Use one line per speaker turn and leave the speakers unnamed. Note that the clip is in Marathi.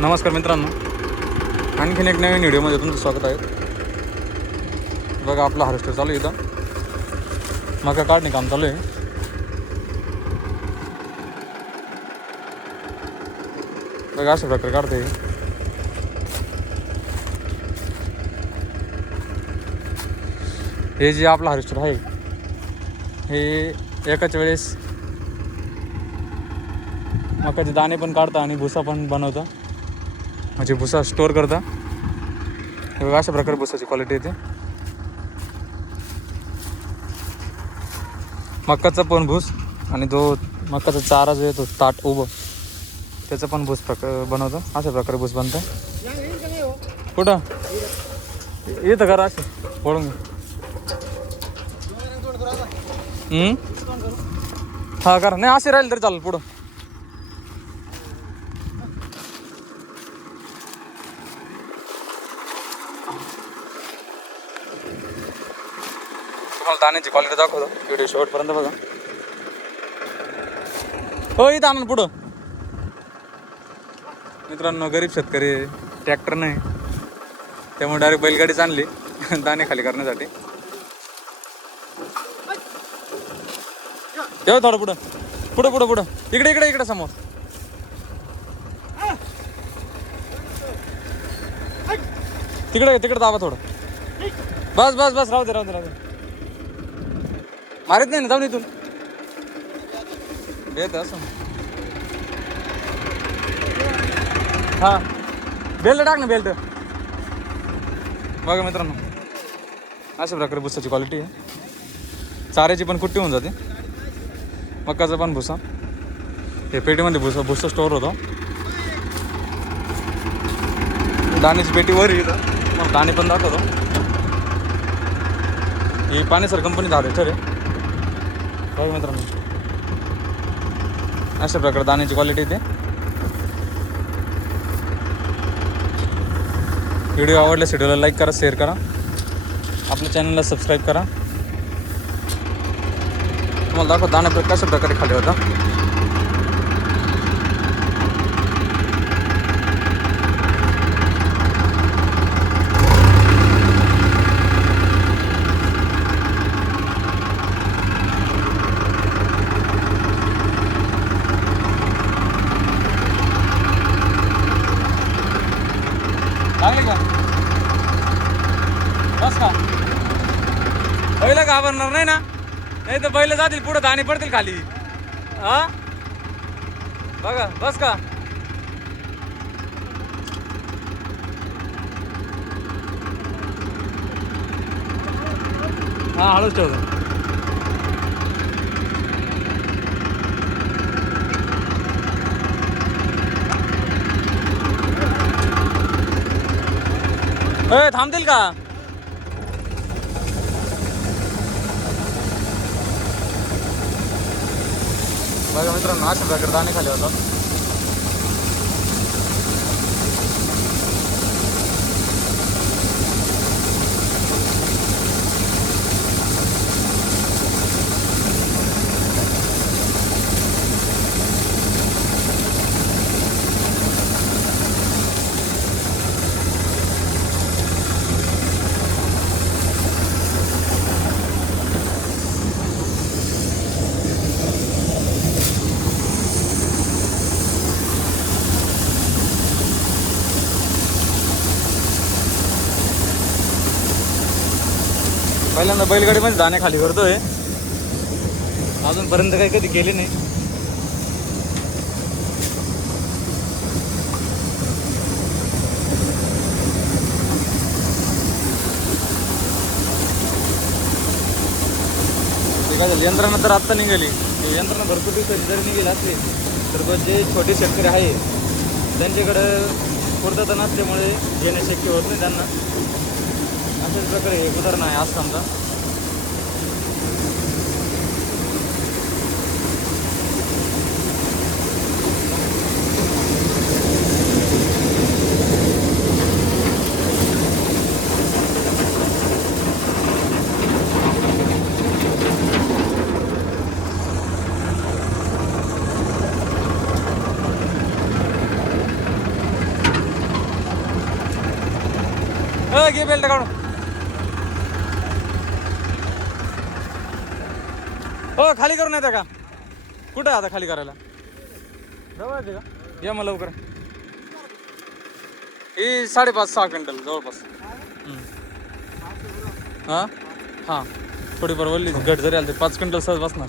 नमस्कार मित्रांनो. आणखीन एक नवीन व्हिडिओमध्ये तुमचं स्वागत आहे. बघा आपला हार्वेस्टर चालू आहे इथं. मका काढणे काम चालू आहे. बघा अशा प्रकारे काढते. हे जे आपलं हार्वेस्टर आहे हे एकाच वेळेस मकाचे दाणे पण काढता आणि भुसा पण बनवतं. म्हणजे भुसा स्टोअर करता. हे बघा अशा प्रकारे भुसाची क्वालिटी येते. मकाचा पण भूस आणि जो मकाचा चारा जो येतो ताट उभं. त्याचं पण भूस प्रकार बनवतो. अशा प्रकारे भूस बनतं. कुठं? येतं करा असं पळून हां हा करा. नाही असे राहील तरी चालेल पुढं. तुम्हाला दाण्याची क्वालिटी दाखवतो. व्हिडिओ शेवटपर्यंत बघा. हो इथं आणून पुढं. मित्रांनो गरीब शेतकरी ट्रॅक्टर नाही. त्यामुळे डायरेक्ट बैलगाडीच आणली. दाणे खाली करण्यासाठी. ठेव थोडं पुढं. पुढं पुढं पुढं. इकडे इकडे इकडे समोर. तिकडे तिकडे दाबा थोडं. बस बस बस. राहू दे राहू दे राहू दे. मारत नाही ना जाऊन इथून. बेत असं. हा. बेल्ट टाक ना बेल्ट. बघा मित्रांनो अशा प्रकारे भुसाची क्वालिटी आहे. चाऱ्याची पण कुट्टी होऊन जाते. मक्काचा पण भुसा. हे पेटीमध्ये भुसा भुसा स्टोअर होतो. दाण्याची पेटी वर आहे मग दाणे पण दाखवतो. ही पाणीसर कंपनी झाले ठरे बघा मित्रांनो. अशा प्रकारे दाण्याची क्वालिटी येते. व्हिडिओ आवडल्यास व्हिडिओला लाईक करा शेअर करा. आपल्या चॅनलला सबस्क्राईब करा. तुम्हाला दाखव दाणा प्रकार कशा प्रकारे खाली होता. लागले का? बस का? बैल घाबरणार नाही ना? नाही तर बैल जातील पुढे दाणे पडतील खाली. हा? बघा बस का? हा हळूच ठेवतो ए थांबतील का? बघा मित्रांनो अशा प्रकारे दाणे खाली होतात. पहिल्यांदा बैलगाडीमध्ये दाणे खाली करतोय. अजूनपर्यंत काही कधी केले नाही. काय यंत्रणा तर आत्ता निघाली. ते यंत्रणा भरपूर दिवसाची जरी निघेल असली तर जे छोटे शेतकरी आहे त्यांच्याकडं पूर्तता नसल्यामुळे घेणे शक्य होत नाही त्यांना. अशाच प्रकारे हे उदाहरण आहे आज समजा. बेल्ट काढून. हो खाली करून येतं का? कुठं आता खाली करायला? जवळ येते का? या मग लवकर. ही साडेपाच सहा क्विंटल जवळपास. हा? हा. थोडीफार वल्ली घट जरी आली पाच क्विंटल सहज बसणार.